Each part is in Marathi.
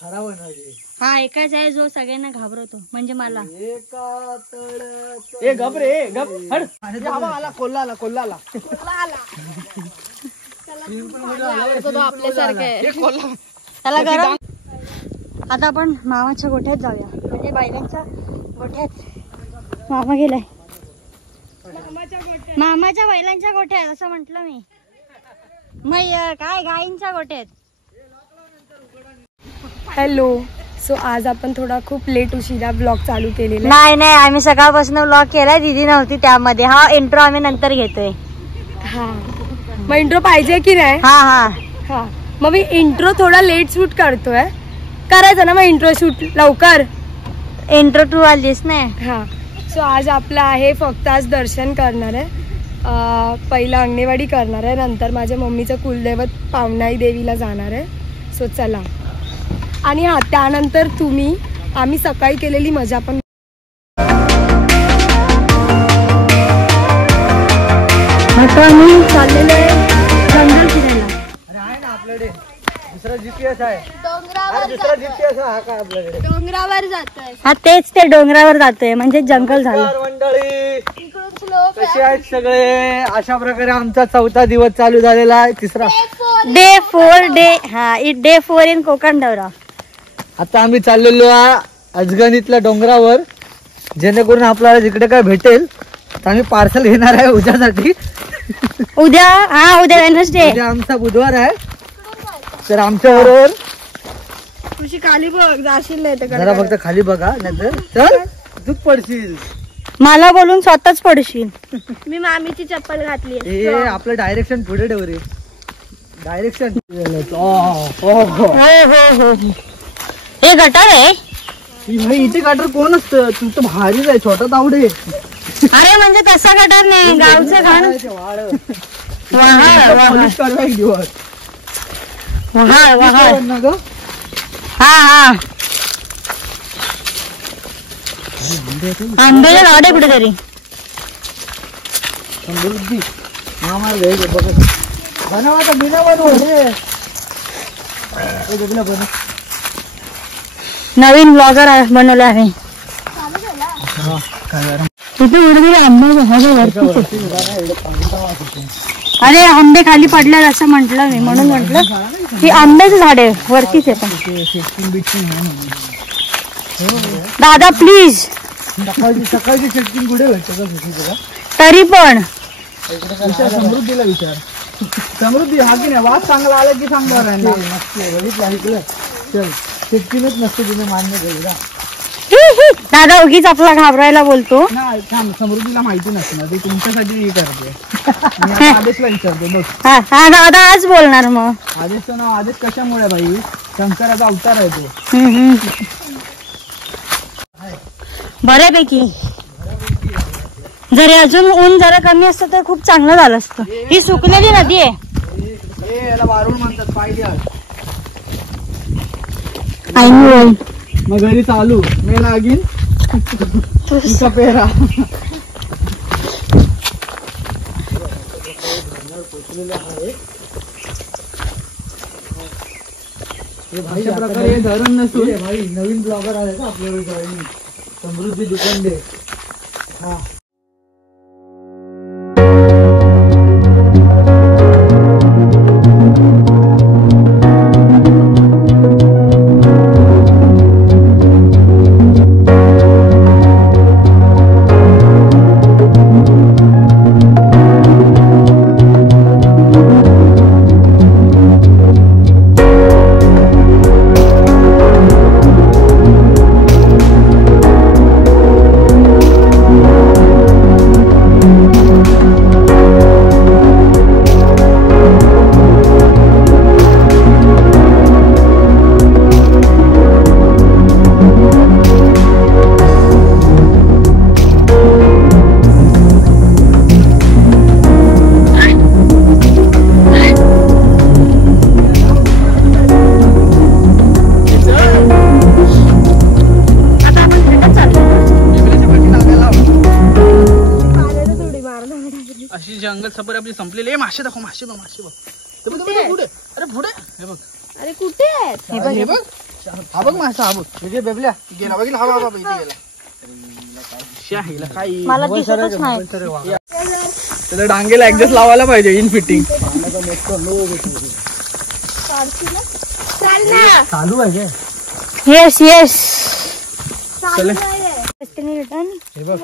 खरा होणार हा एकच आहे जो सगळ्यांना घाबरवतो म्हणजे मला. ए गप रे गप हड. आला कोल्हा आला कोल्हा आला त्याला गरम. आता आपण मामाच्या गोठ्यात जाऊया म्हणजे बैलांच्या गोठ्यात. मामा गेलाय मामाच्या बैलांच्या गोठ्यात असं म्हंटल मी. मग काय गाईंच्या गोठ्यात. हॅलो. सो आज आपण थोडा खूप लेट उशिरा ब्लॉग चालू केलेला. नाही आम्ही सकाळपासून ब्लॉग केलाय. दीदी नव्हती त्यामध्ये. हा इंट्रो आम्ही नंतर घेतोय. हा मग इंट्रो पाहिजे की नाही. हा हा हा मग मी इंट्रो थोडा लेट शूट करतोय. करायचं ना मग इंट्रो शूट लवकर. इंट्रो टू आलीस नाही. हा सो आज आपलं आहे फक्त आज दर्शन करणार आहे. पहिला अंगणेवाडी करणार आहे. नंतर माझ्या मम्मीचं कुलदैवत पावनाई देवीला जाणार आहे. सो चला. आणि हा त्यानंतर आम्ही सकाळी केलेली मजा पण. आता आम्ही चाललेलो आहे जंगल फिरायला. अरे आहे ना आपल्याकडे दुसरा जीपीएस आहे. दुसरा जीपीएस हा काय आपल्याकडे. डोंगरावर जातोय. हा तेच ते डोंगरावर जातोय म्हणजे जंगल झालं. मंडळी कसे आहेत सगळे. अशा प्रकारे आमचा 4था दिवस चालू झालेला आहे. तिसरा डे 4 डे. हा डे 4 इन कोकण दौरा. आता आम्ही चाललेलो आहे अजगणीतल्या डोंगरावर. जेणेकरून आपल्याला जिकडे काय भेटेल तर आम्ही पार्सल घेणार आहे उद्यासाठी. उद्या वेडनेसडे. उद्या आमचा बुधवार आहे. तर आमच्या बरोबर तुझी खाली बघ जाशील नाही तर जरा फक्त खाली बघा नाहीतर चल तूच पडशील. मला बोलून स्वतःच पडशील. मी मामीची चप्पल घातली. हे आपलं डायरेक्शन पुढे ठेव रे. डायरेक्शन. हे गटार आहे. इथे गटार कोण असतं. तू तर भारीच आहे. छोटा तावडे. अरे म्हणजे तसा गटार नाही गावचं घाण. हा आंब्याच्या गाडे कुठेतरी. समृद्धी बनवा आता बिना बनव. नवीन ब्लॉगर बनवलं आहे. तिथे उडलेले आंबे. अरे आंबे खाली पडले असं म्हंटल मी. म्हणून म्हंटल की आंब्याचं झाड आहे वरतीच येतं. दादा प्लीज. सकाळची शेटकिंग कुठे भेटतं तरी पण समृद्धीला विचार. समृद्धी हा की नाही वाद चांगला आला की सांगणार आहे. बघितलं ऐकलं. चल शेटकीनच नसते तिने मान्य केलं. दादा उगीच आपला घाबरायला बोलतो. नाही समृद्धीला माहिती नसणार. ते तुमच्यासाठी करते. आदेशला विचारते बघ. हा दादा आज बोलणार. मग आदेशचं नाव आदेश कशामुळे भाई. शंकराचा अवतार आहे तो. बऱ्यापैकी. जरी अजून ऊन जरा कमी असतं तर खूप चांगलं झालं असतं. ही सुकलेली नदी आहे. याला वारुळ म्हणतात. पाहिजे मग घरी चालू मी लागीन तुझा पेरा. अशा प्रकारे धरण नसून भाई नवीन ब्लॉगर आहे का आपल्याकडे. समृद्धी दुकानदे. हा जंगल सफारी आपली संपलेली आहे. मासे बघ. अरे पुढे. अरे कुठे हे बघ हा बघ मासा हा बघ तुझे बेबल्या गेला बघितला हवा बाबा इथे गेला काही मला दिसतच नाही. त्याला डांगेला ऍडजस्ट लावायला पाहिजे इन फिटिंग. चालू आहे काय? Yes yes. चले रिटर्न हे बघ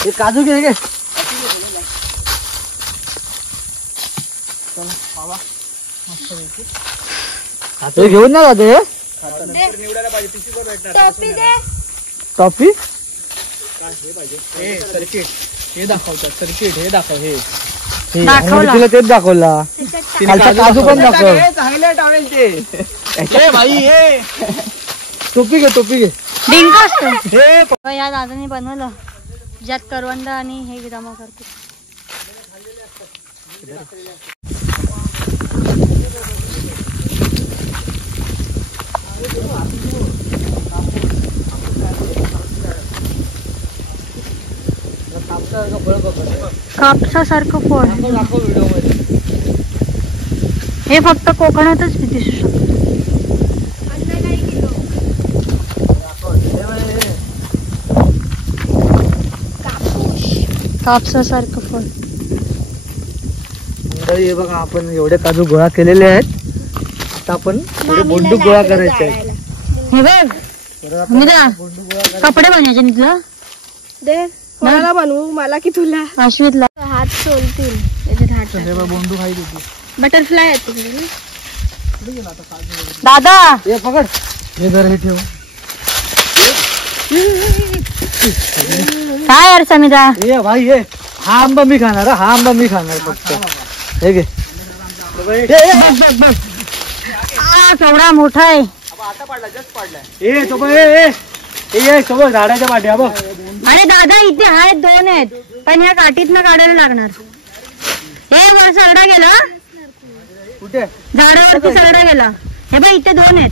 हे काजू घे गे हे घेऊन ना जाते टॉपी सर्किट हे दाखवतात. सर्किट हे दाखव. हे दाखवला. तिला तेच दाखवला खालचा काजू पण दाखव. चांगले टावेल ते भाई हे टोपी घे टोपी घे डिंक असतो. या दादाने बनवलं ज्यात करवंद आणि हे जमा करतो. कापसासारखं फळ. दाखव व्हिडिओ मध्ये. हे फक्त कोकणातच दिसू शकतं. कापसासारखं फळ. हे बघा आपण एवढे काजू गोळा केलेले आहेत. आता आपण थोडे बोंडू गोळा करायचे आहेत. हे बघ मित्रा कपडे बनवायचे निघलं दे कोणाला बनवू, मला की तुला? आश्वितला. हात सोलतील त्याचे हात. हे बघ बोंडू खाई देते. बटरफ्लाय आहे तिकडे. दादा हे पकड. हे जर हे ठेव. काय यार समिता. हे भाई हे हा आंबा मी खाणार. हा आंबा मी खाणार फक्त. हे घे. केवढा मोठा आहे. ए तो बघ ए सोबत झाडाच्या पाठी. बघ अरे दादा इथे आहेत, दोन आहेत पण ह्या काठीतनं काढायला लागणार. हे वर सरडा गेला. कुठे? झाडावरती सरडा गेला. हे बघ इथे दोन आहेत.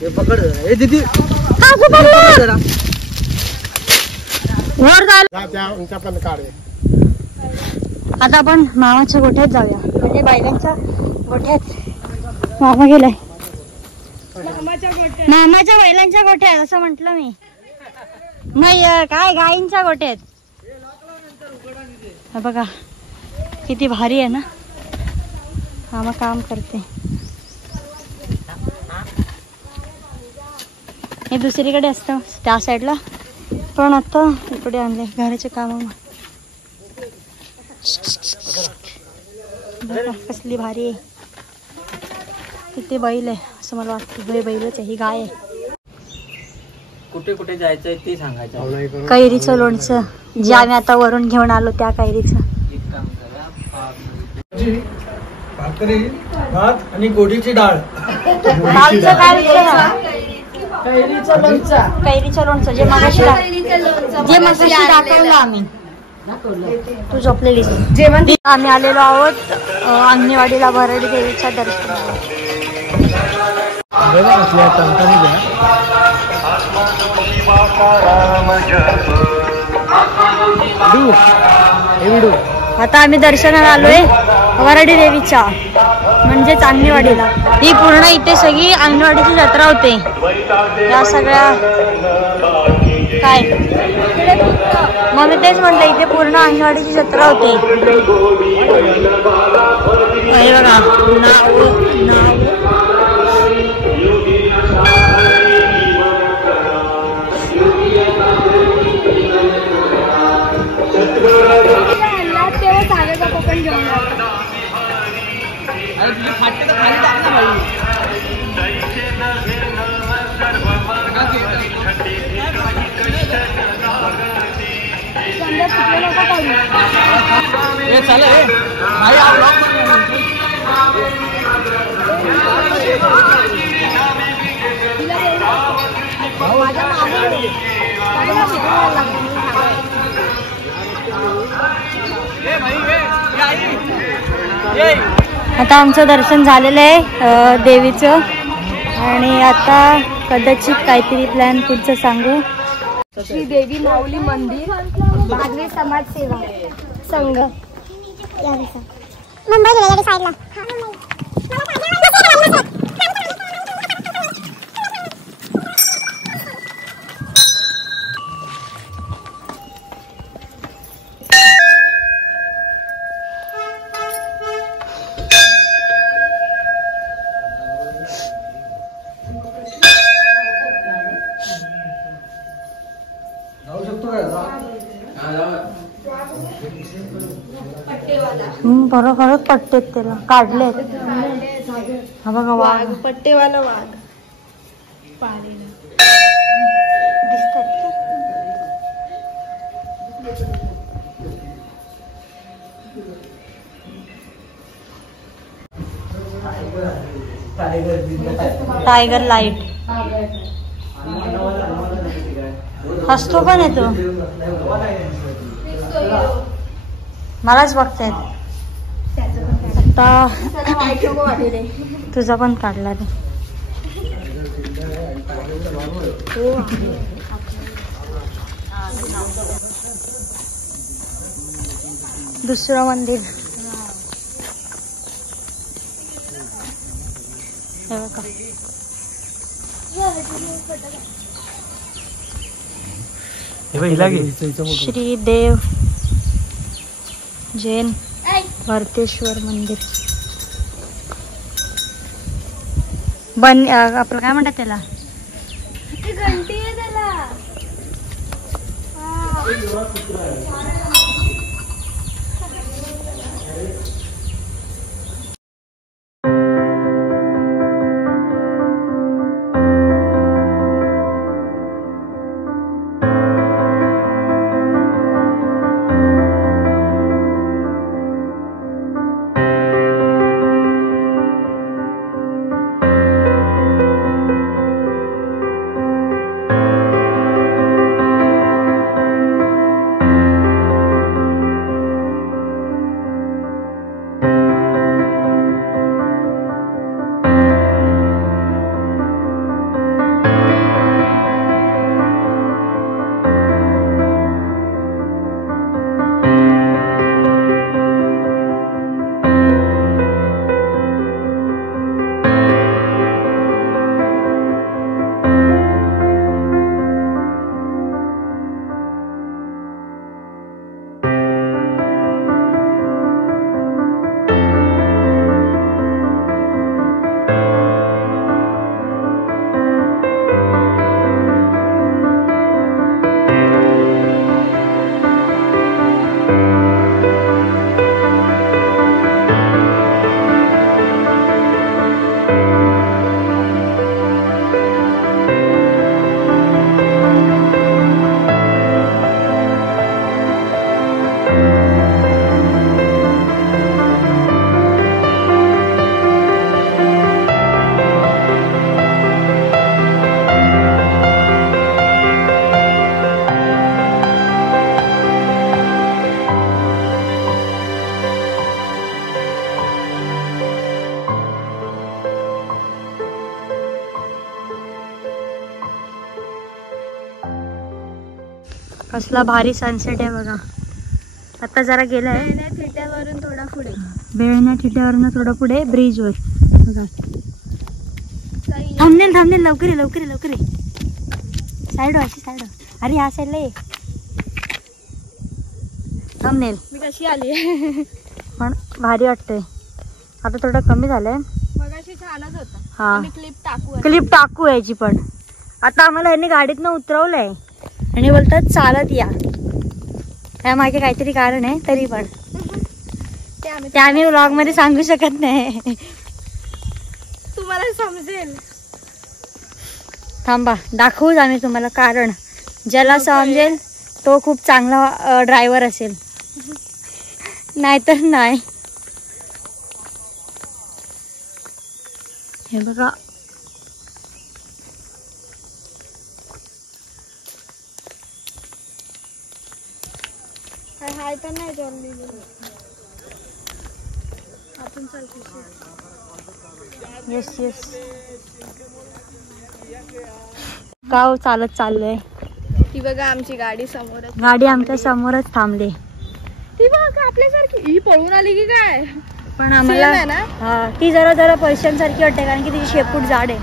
हे पकड जरा. हे दीदी काजू पडला. जरा वर झालं. आता आपण मामाच्या गोठ्यात जाऊया, म्हणजे बैलांच्या गोठ्यात. मामा गेलाय. मामाच्या बैलांच्या गोठ्यात असं म्हंटल मी. नाही काय गायींच्या गोठ्यात. हे बघा किती भारी आहे ना. मामा काम करते. हे दुसरीकडे असतं त्या साईडला, पण आता इकडे आणले घराचे काम. कसली भारी आहे. किती बैल आहे असं मला वाटतं. हे बैलच आहे, ही गाय आहे. कुठे कुठे जायचंय ते सांगायचं. कैरीचं लोणचं जे आम्ही आता वरून घेऊन आलो त्या कैरीचं. भाकरी भात आणि गोडीची डाळ. कैरीचं लोणचं जे मगाशी दाखवलं आम्ही. तू झोपलेली जेवण. आम्ही आलेलो आहोत अंगणेवाडीला भराडी देवीच्या दर्शनाला. आता आम्ही दर्शनाला आलोय वराडी देवीच्या, म्हणजे अंगणेवाडीला. ही पूर्ण इथे सगळी अंगणवाडीची जत्रा होते. या सगळ्या काय मग मी तेच म्हटलं, इथे पूर्ण अंगणवाडीची जत्रा होते. हे बघा आता आमचं दर्शन झालेलं आहे देवीचं आणि आता कदाचित काहीतरी प्लॅन पुढचं सांगू. श्री देवी माऊली मंदिर भागवे समाज सेवा संघ मुंबई साईडला. बरोबर पट्टे त्याला काढले. हा बघा वाघ, पट्टेवाला वाघ दिसतात का? टायगर लाईट हसतो पण येतो. मलाच बघतायत. आता तुझा पण काढला रे. दुसरं मंदिर हे बघा. श्री देव जैन भरतेश्वर मंदिर. आपलं काय म्हणतात त्याला? घंटी आहे त्याला. कसला भारी सनसेट आहे बघा. आता जरा गेलाय थिट्यावरून थोडा पुढे, बेळण्या थिट्यावरून थोडा पुढे ब्रिजवर. थांबनेल थांबनेल लवकर ये लवकर ये लवकर ये. साईड अशी साईड. अरे ह्या साईडला ये. थांबनेल मी कशी आली पण भारी वाटतंय. आता थोडं कमी झालंय. मगाशी छानच होता. हा क्लिप क्लिप टाकू याची. पण आता आम्हाला यांनी गाडीतनं उतरवलंय आणि बोलतात चालत या. त्यामागे काहीतरी कारण आहे. तरी पण ते आम्ही व्लॉग मध्ये सांगू शकत नाही. तुम्हाला समजेल. थांबा दाखवूच आम्ही तुम्हाला कारण. ज्याला समजेल तो खूप चांगला ड्रायव्हर असेल, नाहीतर नाही. हे बघा हाय तर नाही जोडली आपण येस येस. गाव चालत चाललोय. ती बघा आमची गाडी समोरच. गाडी आमच्या समोरच थांबली. ती बघा आपल्यासारखी ही पळून आली की काय. पण आम्हाला Same आहे ना? हा ती जरा पैशांसारखी वाटते कारण की तिची शेपूट जाड आहे.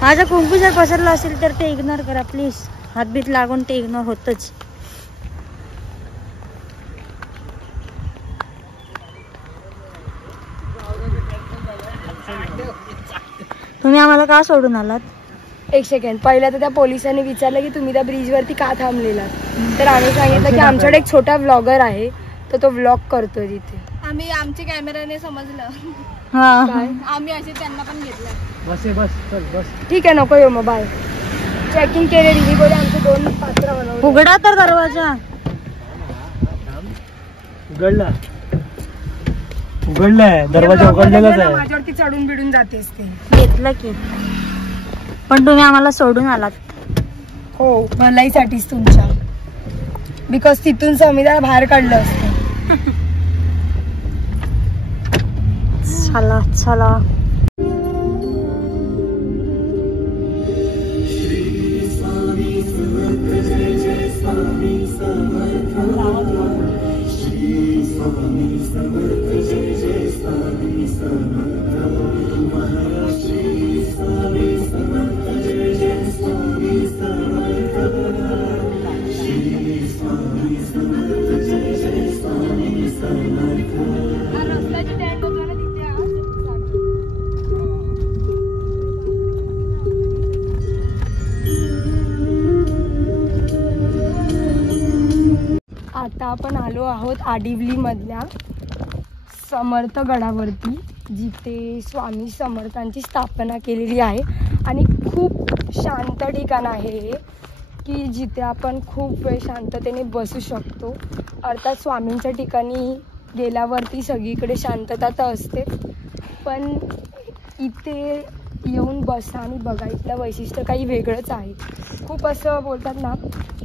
माझा कुंकू जर पसरला असेल तर ते इग्नोर करा प्लीज. हातबीत लागून ते इग्नोर होतच. तुम्ही आम्हाला का सोडून आलात? एक सेकंड. पहिला तर त्या पोलिसांनी विचारलं की तुम्ही त्या ब्रिजवरती का थांबलेला. तर आम्ही सांगितलं की आमच्याकडे एक छोटा व्लॉगर आहे तर तो व्लॉग करतोय तिथे. आम्ही आमच्या कॅमेराने समजलं. हा काय आम्ही असे त्यांना पण घेतलं. बस बस चल बस. ठीक आहे नको येऊ मग बाय. चेकिंग केलेली बोले आमचे 2 पात्र बनवले. उघडा तर दरवाजा. उघडलाय दरवाजा उघडलेलाच आहे. माझ्यावरती चढून बिडून जातेस ते. घेतलं की. पण तुम्ही आम्हाला सोडून आलात. हो भलाईसाठीच तुमच्या. बिकॉज तिथून समीला बाहेर काढलं असतं. चला चला. आता आपण आलो आहोत आडिवली मधल्या समर्थ गडावरती जिथे स्वामी समर्थांची स्थापना केलेली आहे आणि खूप शांत ठिकाण आहे हे की जिथे आपण खूप वेळ शांततेने बसू शकतो. अर्थात स्वामींच्या ठिकाणी गेल्यावरती सगळीकडे शांतता तर असते पण इथे येऊन बसा आणि बघा इथलं वैशिष्ट्य काही वेगळंच आहे. खूप असं बोलतात ना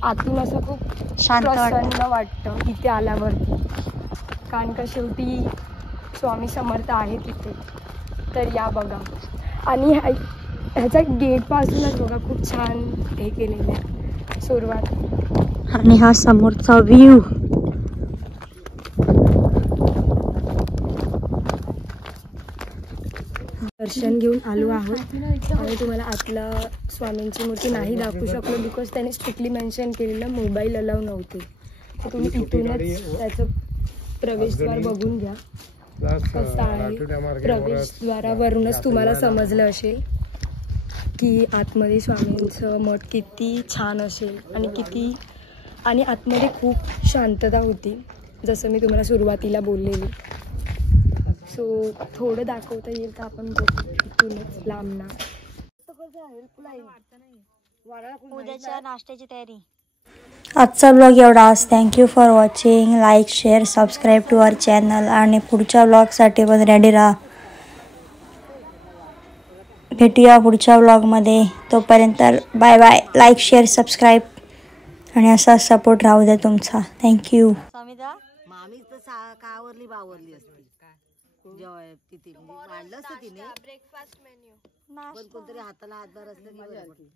आतून असं खूप शांत प्रसन्न वाटतं इथे आल्यावरती कारण का शेवटी स्वामी समर्थ आहे तिथे. तर या बघा आणि ह्याच्या गेटपासूनच बघा खूप छान हे केलेलं आहे सुरुवात. आणि हा समोरचा व्ह्यू. दर्शन घेऊन आलो आहोत आणि तुम्हाला आतला स्वामींची मूर्ती नाही दाखवू शकलो बिकॉज त्याने स्ट्रिक्टली मेन्शन केलेलं मोबाईल अलाव नव्हते. तर तुम्ही इथूनच त्याचं प्रवेशद्वार बघून घ्या कसं आहे. प्रवेशद्वारावरूनच तुम्हाला समजलं असेल की आतमध्ये स्वामींचं मठ किती छान असेल आणि आतमध्ये खूप शांतता होती जसं मी तुम्हाला सुरुवातीला बोललेली. सो थोडं दाखवता येईल तर आपण बघू इथूनच लांबना. उद्याच्या नाश्त्याची तयारी. आजचा ब्लॉग एवढाच. Thank you for watching. Like share subscribe to our channel आणि पुढच्या ब्लॉगसाठी पण रेडी राहा. भेटूया पुढच्या ब्लॉगमध्ये. तोपर्यंत bye bye. Like share subscribe आणि असा सपोर्ट राहू द्या तुमचा. थँक्यू. मामी तर कावरली बावरली असते जेव्हा तिथे मांडलं असतं तिने ब्रेकफास्ट मेन्यू पण कोणतरी हाताला हातभार असलं की